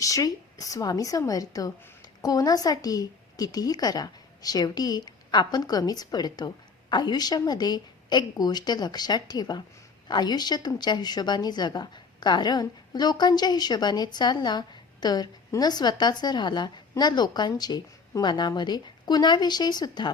श्री स्वामी समर्थ कोणासाठी कितीही करा शेवटी आपण कमीच पडतो. आयुष्यामध्ये एक गोष्ट लक्षात ठेवा. आयुष्य तुमच्या हिशोबाने जगा. कारण लोकांच्या हिशोबाने चालला तर न स्वतःचं राहिला न लोकांचे मनामध्ये कुणाविषयी सुद्धा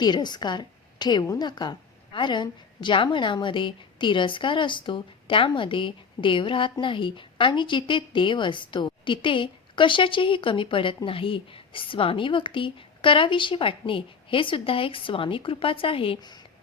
तिरस्कार ठेवू नका. कारण ज्या मनामध्ये तिरस्कार असतो त्यामध्ये देव राहत नाही आणि जिथे देव असतो तिथे कशाचीही कमी पडत नाही. स्वामी भक्ती करावीशी वाटणे हे सुद्धा एक स्वामी कृपाच आहे.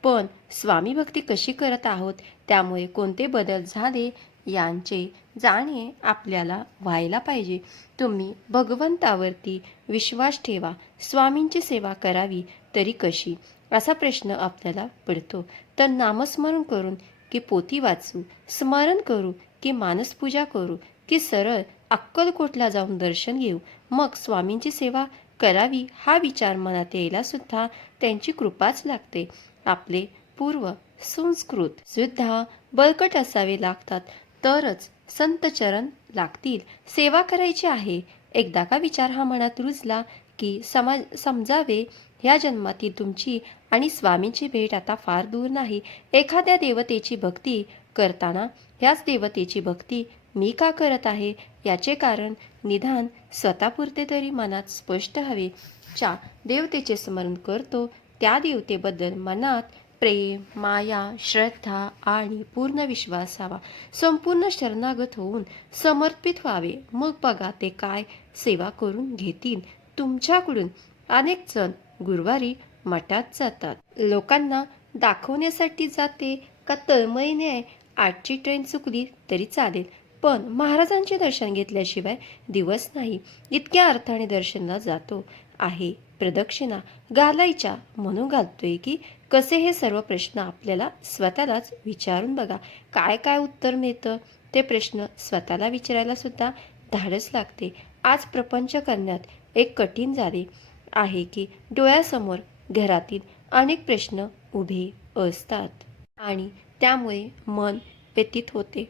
पण स्वामी भक्ती कशी करत आहोत त्यामुळे कोणते बदल झाले यांचे जाणे आपल्याला व्हायला पाहिजे. तुम्ही भगवंतावरती विश्वास ठेवा स्वामींची सेवा करावी तरी कशी? असा प्रश्न आपल्याला पडतो. तर नामस्मरण करून की पोथी वाचू स्मरण करू की मानसपूजा करू की सरळ अक्कलकोटला जाऊन दर्शन घेऊ. मग स्वामींची सेवा करावी हा विचार मनात यायला सुद्धा त्यांची कृपाच लागते. आपले पूर्व संस्कृत सुद्धा बळकट असावे लागतात. तरच संत चरण लागतील. सेवा करायची आहे. एकदा का विचार हा मनात रुजला की समाज समजावे ह्या जन्मातील तुमची आणि स्वामींची भेट आता फार दूर नाही. एखाद्या देवतेची भक्ती करताना ह्याच देवतेची भक्ती मी का करत आहे? याचे कारण निदान स्वतःपुरते तरी मनात स्पष्ट हवे. च्या देवतेचे स्मरण करतो त्या देवतेबद्दल मनात प्रेम माया श्रद्धा आणि पूर्ण विश्वास हवा. संपूर्ण शरणागत होऊन समर्पित व्हावे. मग बघा ते काय सेवा करून घेतील. तुमच्याकडून अनेक जण गुरुवारी मठात जातात. लोकांना दाखवण्यासाठी जाते का तळमळीने आजची ट्रेन चुकली तरी चालेल. पण महाराजांचे दर्शन घेतल्याशिवाय दिवस नाही. इतक्या अर्थाने दर्शनला जातो आहे प्रदक्षिणा. घालायच्या म्हणून घालतोय की कसे हे सर्व प्रश्न आपल्याला स्वतःलाच विचारून बघा. काय काय उत्तर मिळतं? ते प्रश्न स्वतःला विचारायला सुद्धा धाडस लागते. आज प्रपंच करण्यात एक कठीण झाले आहे की डोळ्यासमोर घरातील अनेक प्रश्न उभे असतात. आणि त्यामुळे मन व्यतीत होते.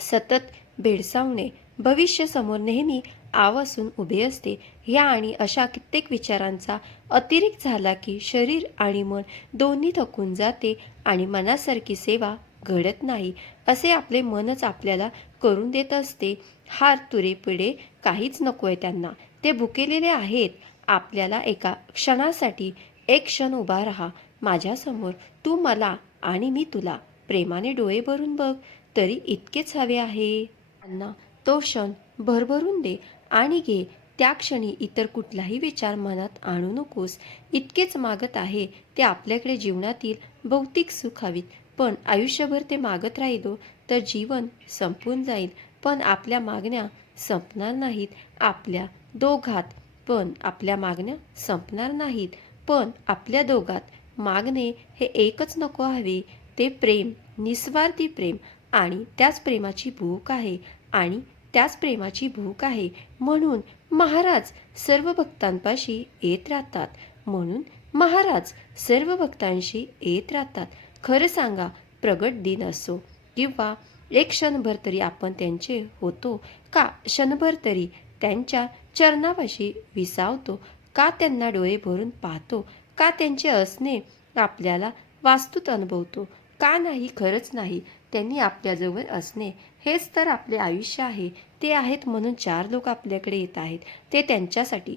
सतत भेडसावणे भविष्य समोर नेहमी आवासून उभे असते. ह्या आणि अशा कित्येक विचारांचा अतिरिक्त झाला की शरीर आणि मन दोन्ही थकून जाते आणि मनासारखी सेवा घडत नाही असे आपले मनच आपल्याला करून देत असते. हार तुरे पिढे काहीच आहे त्यांना. ते भुकेलेले आहेत. आपल्याला एका क्षणासाठी एक क्षण उभा राहा. माझ्यासमोर तू मला आणि मी तुला प्रेमाने डोळे भरून बघ. तरी इतकेच हवे आहे. त्यांना तो क्षण भरभरून दे आणि घे. त्या क्षणी इतर कुठलाही विचार मनात आणू नकोस. इतकेच मागत आहे ते आपल्याकडे जीवनातील भौतिक सुख हवीत. पण आयुष्यभर ते मागत राहिलो तर जीवन संपून जाईल. पण आपल्या मागण्या संपणार नाहीत. आपल्या दोघात पण आपल्या मागण्या संपणार नाहीत. पण आपल्या दोघात मागणे हे एकच नको हवे. ते प्रेम निस्वार्थी प्रेम आणि त्याच प्रेमाची भूक आहे आणि त्याच प्रेमाची भूक आहे म्हणून महाराज सर्व भक्तांपाशी येत राहतात. म्हणून महाराज सर्व भक्तांशी येत राहतात. खरं सांगा प्रगट दिन असो किंवा एक क्षणभर तरी आपण त्यांचे होतो का? क्षणभर तरी त्यांच्या चरणापाशी विसावतो. का त्यांना डोळे भरून पाहतो? का त्यांचे असणे आपल्याला वास्तूत अनुभवतो? का नाही खरंच नाही? त्यांनी आपल्याजवळ असणे. हेच तर आपले आयुष्य आहे. ते आहेत म्हणून चार लोक आपल्याकडे येत आहेत. ते त्यांच्यासाठी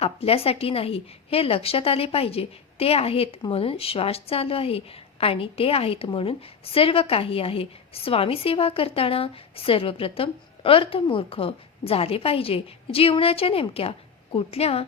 आपल्यासाठी नाही. हे लक्षात आले पाहिजे. ते आहेत म्हणून श्वास चालू आहे आणि ते आहेत म्हणून सर्व काही आहे. स्वामी सेवा करताना सर्वप्रथम अर्थमूर्ख झाले पाहिजे. जीवनाच्या नेमक्या कुठल्या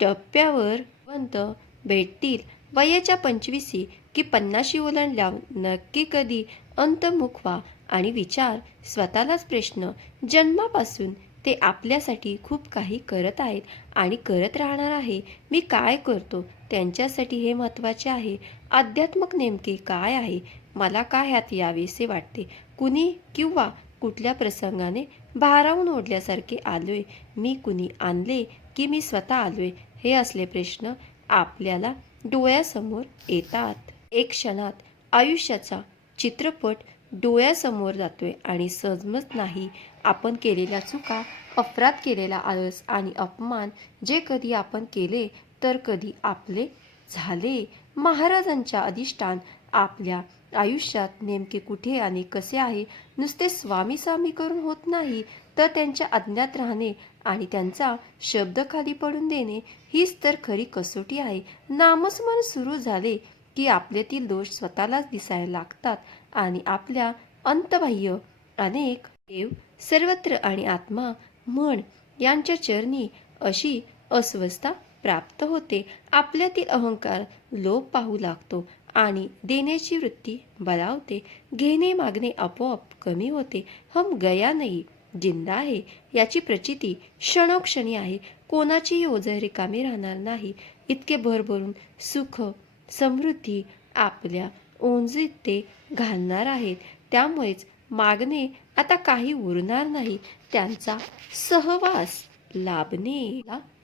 टप्प्यावर वंत भेटतील? वयाच्या पंचवीसी की पन्नाशी ओलांडल्या नक्की कधी? अंतमुख व्हा आणि विचार. स्वतःलाच प्रश्न. जन्मापासून ते आपल्यासाठी खूप काही करत आहेत आणि करत राहणार आहे. मी काय करतो? त्यांच्यासाठी हे महत्त्वाचे आहे. आध्यात्मक नेमके काय आहे? मला काय ह्यात यावेसे वाटते? कुणी किंवा कुठल्या प्रसंगाने भारावून ओढल्यासारखे आलोय. मी कुणी आणले की मी स्वतः आलोय? हे असले प्रश्न आपल्याला डोळ्यासमोर येतात. एक क्षणात आयुष्याचा चित्रपट डोळ्यासमोर जातोय आणि सजमत नाही. आपण केलेल्या चुका अपराध केलेला आळस आणि अपमान जे कधी आपण केले तर कधी आपले झाले. महाराजांच्या अधिष्ठान आपल्या आयुष्यात नेमके कुठे आणि कसे आहे? नुसते स्वामी स्वामी करून होत नाही तर त्यांच्या अज्ञात राहणे आणि त्यांचा शब्द खाली पडून देणे हीच तर खरी कसोटी आहे. नामस्मरण सुरू झाले की आपल्यातील दोष स्वतःलाच दिसायला लागतात आणि आपल्या अंतबाह्य अनेक देव सर्वत्र आणि आत्मा मन यांच्या चरणी अशी अस्वस्थता प्राप्त होते. आपल्यातील अहंकार लोप पाहू लागतो. आणि देण्याची वृत्ती बलावते. घेणे मागणे आपोआप कमी होते. हम गया नाही जिंदा आहे याची प्रचिती क्षणोक्षणी आहे. कोणाचीही ओझं रिकामी राहणार नाही. इतके भरभरून सुख समृद्धी आपल्या ओंजीत ते घालणार आहेत. त्यामुळेच मागणे आता काही उरणार नाही. त्यांचा सहवास लाभणे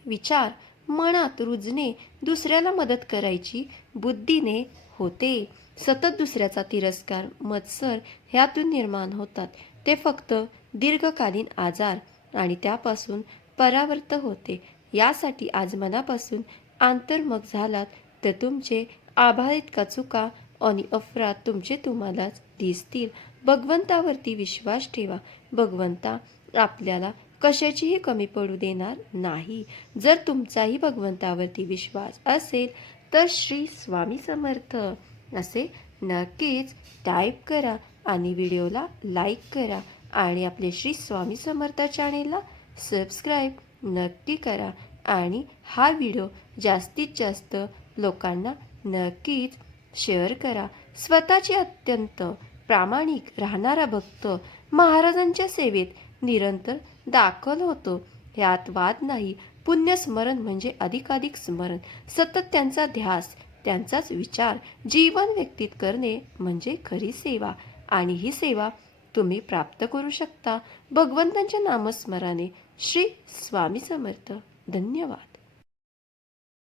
विचार मनात रुजणे दुसऱ्याला मदत करायची बुद्धीने होते. सतत दुसऱ्याचा तिरस्कार मत्सर ह्यातून निर्माण होतात. ते फक्त दीर्घकालीन आजार आणि त्यापासून परावर्त होते. यासाठी आज मनापासून आंतर्मग झालात तर तुमचे आभार इतका चुका आणि अफरात तुमचे तुम्हालाच दिसतील. भगवंतावरती विश्वास ठेवा. भगवंता आपल्याला कशाचीही कमी पडू देणार नाही. जर तुमचाही भगवंतावरती विश्वास असेल तर श्री स्वामी समर्थ. असे नक्कीच टाईप करा आणि व्हिडिओला लाईक करा आणि आपले श्री स्वामी समर्थ चॅनेलला सबस्क्राईब नक्की करा आणि हा व्हिडिओ जास्तीत जास्त लोकांना नक्कीच शेअर करा. स्वतःचे अत्यंत प्रामाणिक राहणारा भक्त महाराजांच्या सेवेत निरंतर दाखल होतो. ह्यात वाद नाही पुण्यस्मरण म्हणजे अधिकाधिक स्मरण. सतत त्यांचा ध्यास त्यांचाच विचार जीवन व्यक्तीत करणे म्हणजे खरी सेवा. आणि ही सेवा तुम्ही प्राप्त करू शकता. भगवंतांच्या नामस्मराने श्री स्वामी समर्थ. धन्यवाद.